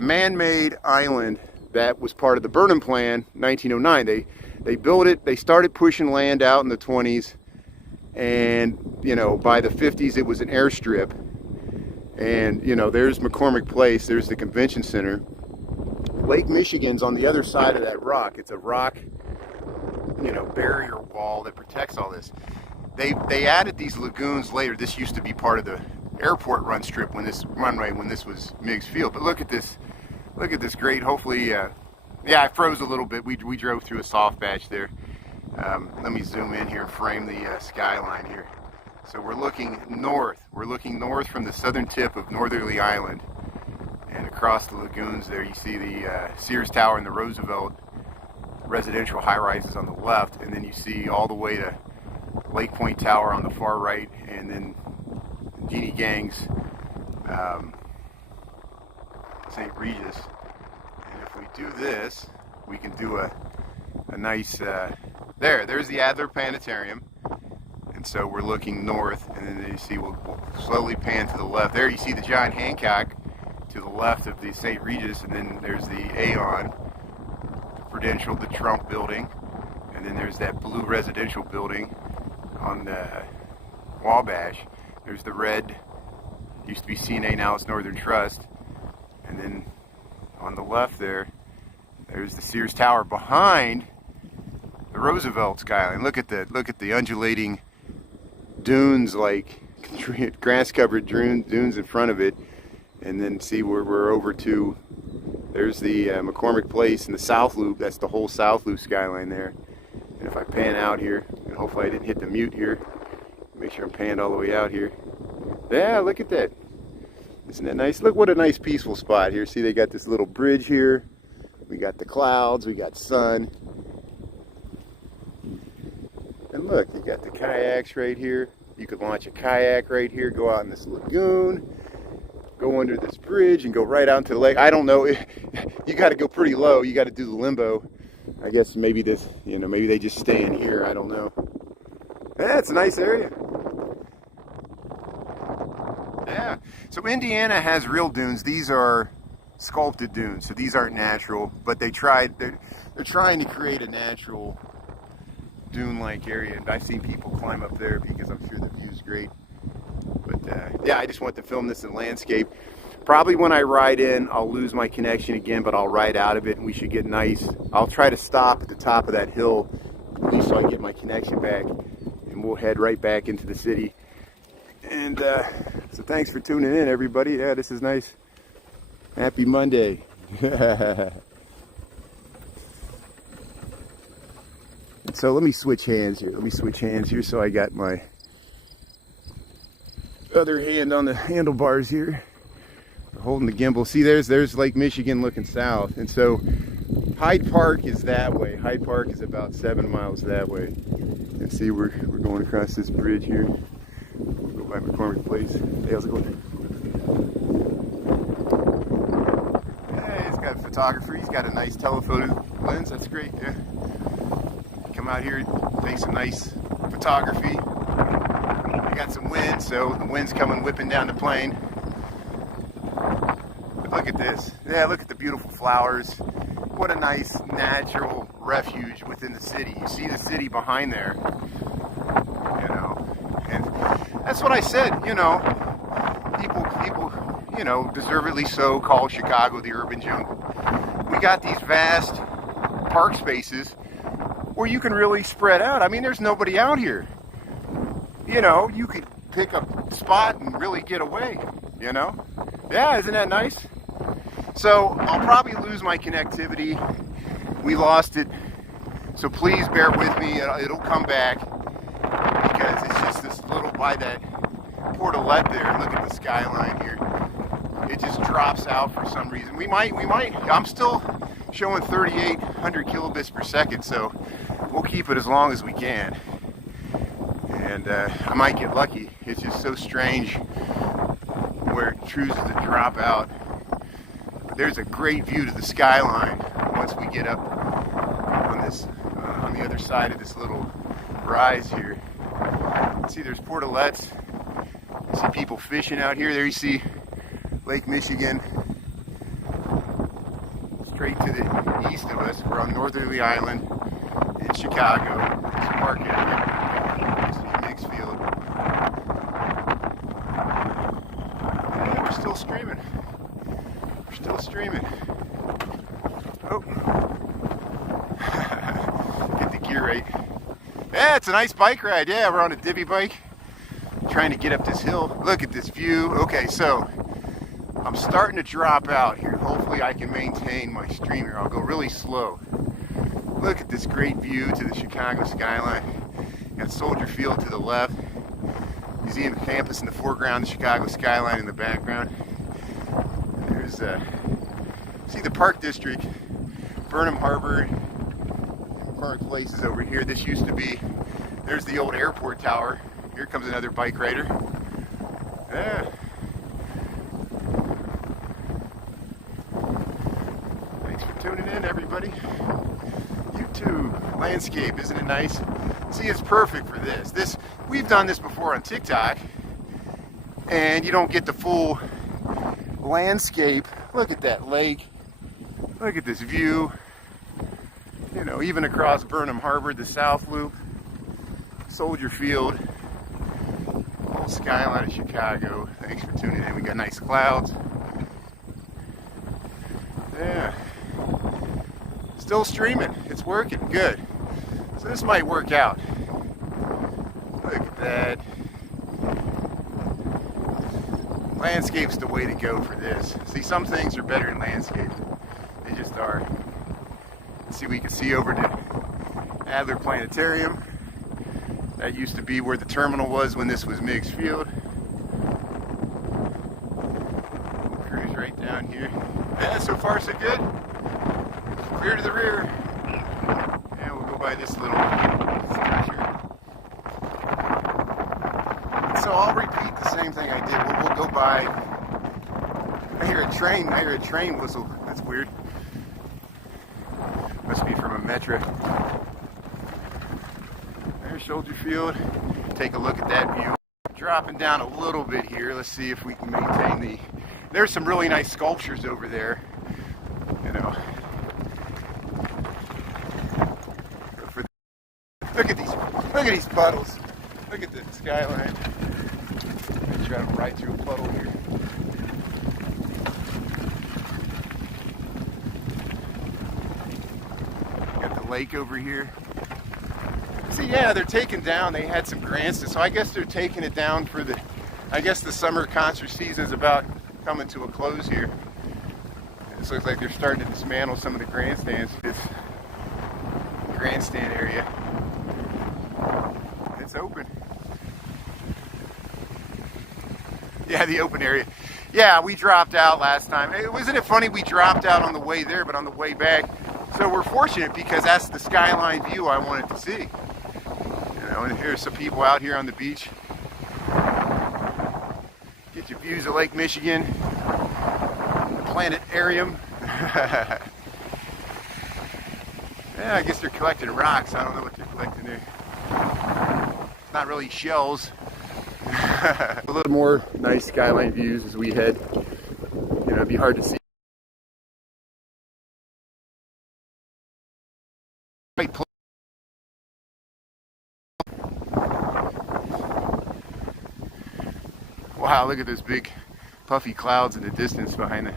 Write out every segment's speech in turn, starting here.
man-made island that was part of the Burnham Plan, 1909. They built it. They started pushing land out in the 20s, and you know, by the 50s it was an airstrip. And you know, there's McCormick Place. There's the convention center. Lake Michigan's on the other side of that rock. It's a rock, you know, barrier wall that protects all this. They added these lagoons later. This used to be part of the airport runway when this was Meigs Field. But look at this great. Hopefully, yeah, I froze a little bit. We drove through a soft patch there. Let me zoom in here and frame the skyline here. So we're looking north. We're looking north from the southern tip of Northerly Island, and across the lagoons there you see the Sears Tower and the Roosevelt residential high-rises on the left, and then you see all the way to Lake Point Tower on the far right, and then Jeannie Gang's St. Regis. And if we do this, we can do a nice, there's the Adler Planetarium. And so we're looking north, and then you see we'll slowly pan to the left. There you see the John Hancock to the left of the St. Regis, and then there's the Aon, Prudential, the Trump building, and then there's that blue residential building on the Wabash. There's the red, used to be CNA, now it's Northern Trust. And then on the left there's the Sears Tower behind the Roosevelt skyline. Look at the undulating dunes, like grass-covered dunes in front of it. And then see where we're over to, there's the McCormick Place and the South Loop. That's the whole South Loop skyline there. And if I pan out here, and hopefully I didn't hit the mute here, make sure I'm panned all the way out here. Yeah, look at that. Isn't that nice? Look what a nice peaceful spot here. See, they got this little bridge here. We got the clouds, we got sun. And look, you got the kayaks right here. You could launch a kayak right here, go out in this lagoon, go under this bridge and go right out into the lake. I don't know, you got to go pretty low. You got to do the limbo. I guess maybe this, you know, maybe they just stay in here. I don't know. Yeah, it's a nice area. Yeah. So Indiana has real dunes. These are sculpted dunes, so these aren't natural. But they're trying to create a natural dune-like area. And I've seen people climb up there because I'm sure the view's great. But yeah, I just want to film this in landscape. Probably when I ride in, I'll lose my connection again, but I'll ride out of it and we should get nice. I'll try to stop at the top of that hill, at least so I get my connection back, and we'll head right back into the city. And so thanks for tuning in, everybody. Yeah, this is nice. Happy Monday. And so let me switch hands here. So I got my other hand on the handlebars here, holding the gimbal. See, there's Lake Michigan looking south, and so Hyde Park is that way. Hyde Park is about 7 miles that way. And see, we're going across this bridge here. We'll go by McCormick Place. Hey, how's it going? Hey, he's got a photographer. He's got a nice telephoto lens. That's great. Yeah. Come out here, take some nice photography. We got some wind, so the wind's coming whipping down the plane. But look at this. Yeah, look at the beautiful flowers. What a nice natural refuge within the city. You see the city behind there, you know. And that's what I said, you know. People, you know, deservedly so, call Chicago the urban jungle. We got these vast park spaces where you can really spread out. I mean, there's nobody out here. You know, you could pick a spot and really get away, you know? Yeah, isn't that nice? So I'll probably lose my connectivity. We lost it. So please bear with me. It'll come back because it's just this little, by that portalette there. Look at the skyline here. It just drops out for some reason. We might, I'm still showing 3,800 kilobits per second, so we'll keep it as long as we can. And I might get lucky. It's just so strange where it chooses to drop out. But there's a great view to the skyline once we get up on this, on the other side of this little rise here. See, there's portalettes. You see people fishing out here. There you see Lake Michigan. straight to the east of us. We're on Northerly Island in Chicago. It's a park area. See Mixfield. And we're still streaming. We're still streaming. Oh. Get the gear right. Yeah, it's a nice bike ride. Yeah, we're on a divvy bike. Trying to get up this hill. Look at this view. Okay, so I'm starting to drop out here. Hopefully I can maintain my stream here. I'll go really slow. Look at this great view to the Chicago skyline. Got Soldier Field to the left. Museum campus in the foreground, the Chicago skyline in the background. There's see the Park District, Burnham Harbor, Park Place is over here. This used to be, there's the old airport tower. Here comes another bike rider. Yeah. Thanks for tuning in, everybody. YouTube landscape, isn't it nice? See, it's perfect for this. We've done this before on TikTok, and you don't get the full landscape. Look at that lake. Look at this view. You know, even across Burnham Harbor, the South Loop, Soldier Field. Skyline of Chicago. Thanks for tuning in. We got nice clouds. Yeah. Still streaming. It's working. Good. So this might work out. Look at that. Landscape's the way to go for this. See, some things are better in landscape. They just are. Let's see, we can see over to Adler Planetarium. That used to be where the terminal was when this was Meigs Field. We'll cruise right down here. Yeah, so far so good. Clear to the rear. And we'll go by this little structure. So I'll repeat the same thing I did. We'll go by. I hear a train whistle. That's weird. Must be from a metro. Soldier Field. Take a look at that view. Dropping down a little bit here. Let's see if we can maintain the. There's some really nice sculptures over there. You know. Look at these puddles. Look at the skyline. I'm trying to ride through a puddle here. Got the lake over here. See, yeah, they're taking down. They had some grants, so I guess they're taking it down for the. I guess the summer concert season is about coming to a close here. This looks like they're starting to dismantle some of the grandstands. This grandstand area. It's open. Yeah, the open area. Yeah, we dropped out last time. Wasn't it funny? We dropped out on the way there, but on the way back. So we're fortunate because that's the skyline view I wanted to see. And here's some people out here on the beach. Get your views of Lake Michigan, the Planetarium. Yeah, I guess they're collecting rocks. I don't know what they're collecting there. Not really shells. A little more nice skyline views as we head. You know, it'd be hard to see. Wow, look at those big puffy clouds in the distance behind the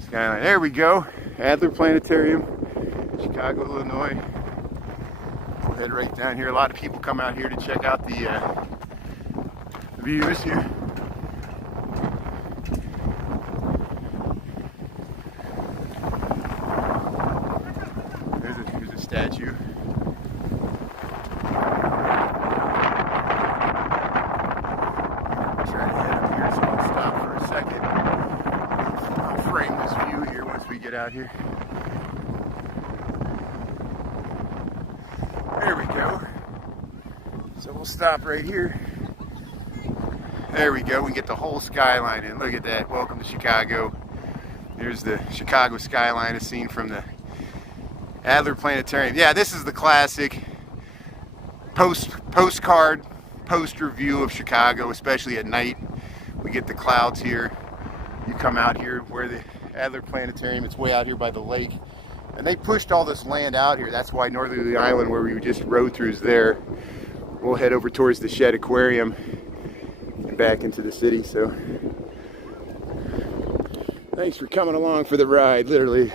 skyline. There we go. Adler Planetarium, Chicago, Illinois. We'll head right down here. A lot of people come out here to check out the views here. Here's a statue. Get out here. There we go. So we'll stop right here. There we go. We get the whole skyline in. Look at that. Welcome to Chicago. There's the Chicago skyline as seen from the Adler Planetarium. Yeah, this is the classic postcard poster view of Chicago, especially at night. We get the clouds here. You come out here where the Adler Planetarium. It's way out here by the lake. And they pushed all this land out here. That's why Northerly Island, where we just rode through, is there. We'll head over towards the Shed Aquarium and back into the city. So thanks for coming along for the ride, literally.